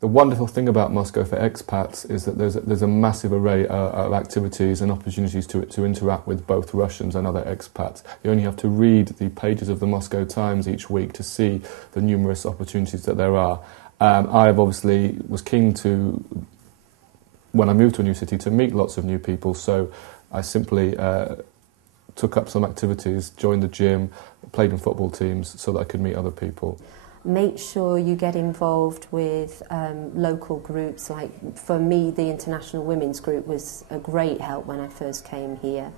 The wonderful thing about Moscow for expats is that there's a massive array of activities and opportunities to interact with both Russians and other expats. You only have to read the pages of the Moscow Times each week to see the numerous opportunities that there are. I obviously was keen to, when I moved to a new city, to meet lots of new people, so I simply took up some activities, joined the gym, played in football teams so that I could meet other people. Make sure you get involved with local groups. Like for me, the International Women's Group was a great help when I first came here.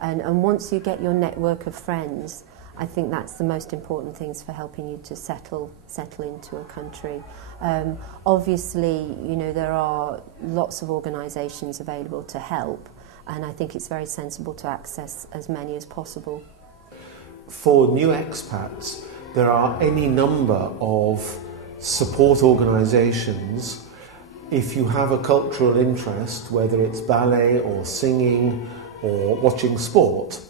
And once you get your network of friends, I think that's the most important things for helping you to settle into a country. Obviously, you know, there are lots of organisations available to help, and I think it's very sensible to access as many as possible. For new expats, there are any number of support organisations. If you have a cultural interest, whether it's ballet or singing or watching sport,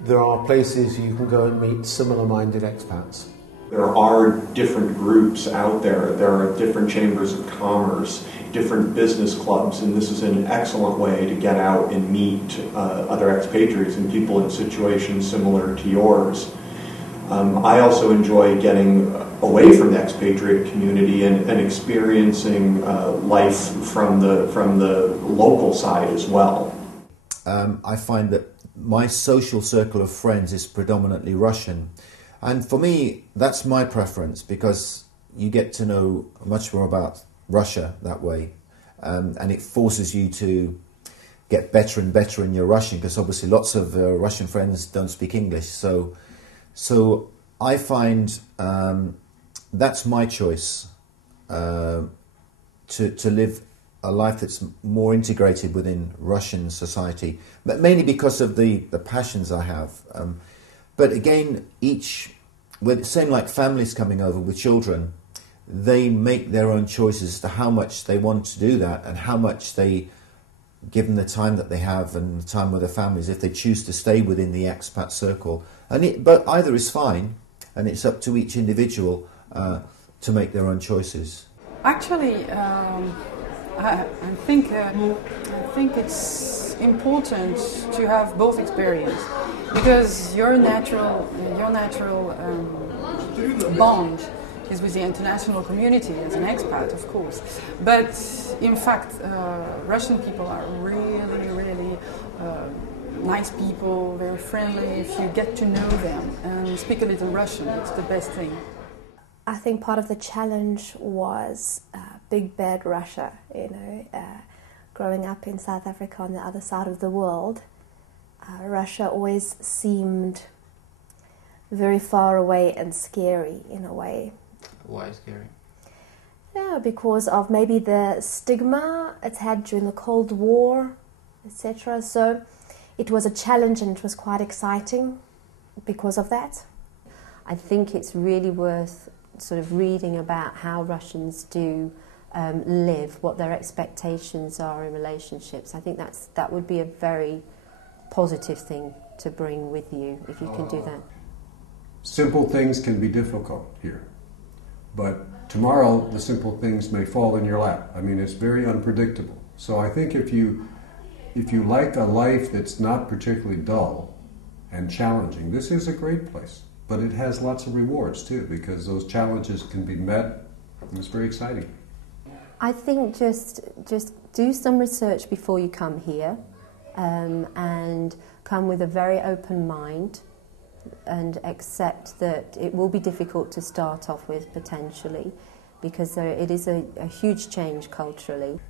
there are places you can go and meet similar-minded expats. There are different groups out there. There are different chambers of commerce, different business clubs, and this is an excellent way to get out and meet other expatriates and people in situations similar to yours. I also enjoy getting away from the expatriate community and experiencing life from the local side as well. I find that my social circle of friends is predominantly Russian, and for me that's my preference because you get to know much more about Russia that way, and it forces you to get better and better in your Russian, because obviously lots of Russian friends don't speak English, so I find that's my choice, to live a life that's more integrated within Russian society, but mainly because of the passions I have. But again, same like families coming over with children, they make their own choices as to how much they want to do that and how much they, given the time that they have and the time with their families, if they choose to stay within the expat circle. But either is fine, and it's up to each individual to make their own choices. Actually, I think it's important to have both experience, because your natural bond is with the international community as an expat, of course. But in fact, Russian people are really nice people, very friendly. If you get to know them and speak a little Russian, it's the best thing. I think part of the challenge was big bad Russia, you know. Growing up in South Africa on the other side of the world, Russia always seemed very far away and scary in a way. Why scary? Yeah, because of maybe the stigma it's had during the Cold War, etc. So it was a challenge, and it was quite exciting because of that. I think it's really worth sort of reading about how Russians do live, what their expectations are in relationships. I think that would be a very positive thing to bring with you if you can do that. Simple things can be difficult here, but tomorrow the simple things may fall in your lap. I mean, it's very unpredictable. So I think if you like a life that's not particularly dull and challenging, this is a great place. But it has lots of rewards too, because those challenges can be met, and it's very exciting. I think just do some research before you come here, and come with a very open mind, and accept that it will be difficult to start off with potentially, because it is a huge change culturally.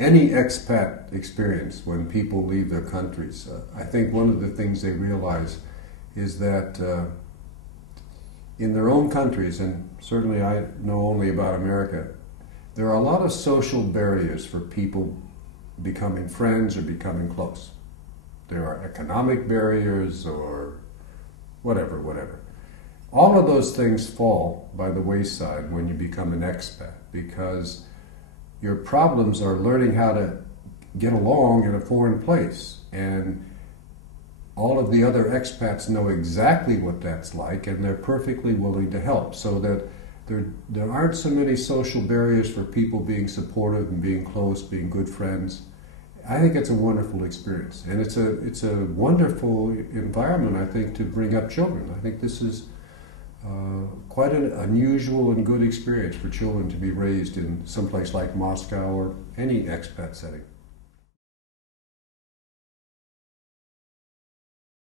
Any expat experience, when people leave their countries, I think one of the things they realize is that in their own countries, and certainly I know only about America, there are a lot of social barriers for people becoming friends or becoming close. There are economic barriers or whatever. All of those things fall by the wayside when you become an expat, because your problems are learning how to get along in a foreign place, and all of the other expats know exactly what that's like, and they're perfectly willing to help, so that there aren't so many social barriers for people being supportive and being close, being good friends. I think it's a wonderful experience, and it's a wonderful environment, I think, to bring up children. I think this is quite an unusual and good experience for children to be raised in some place like Moscow or any expat setting.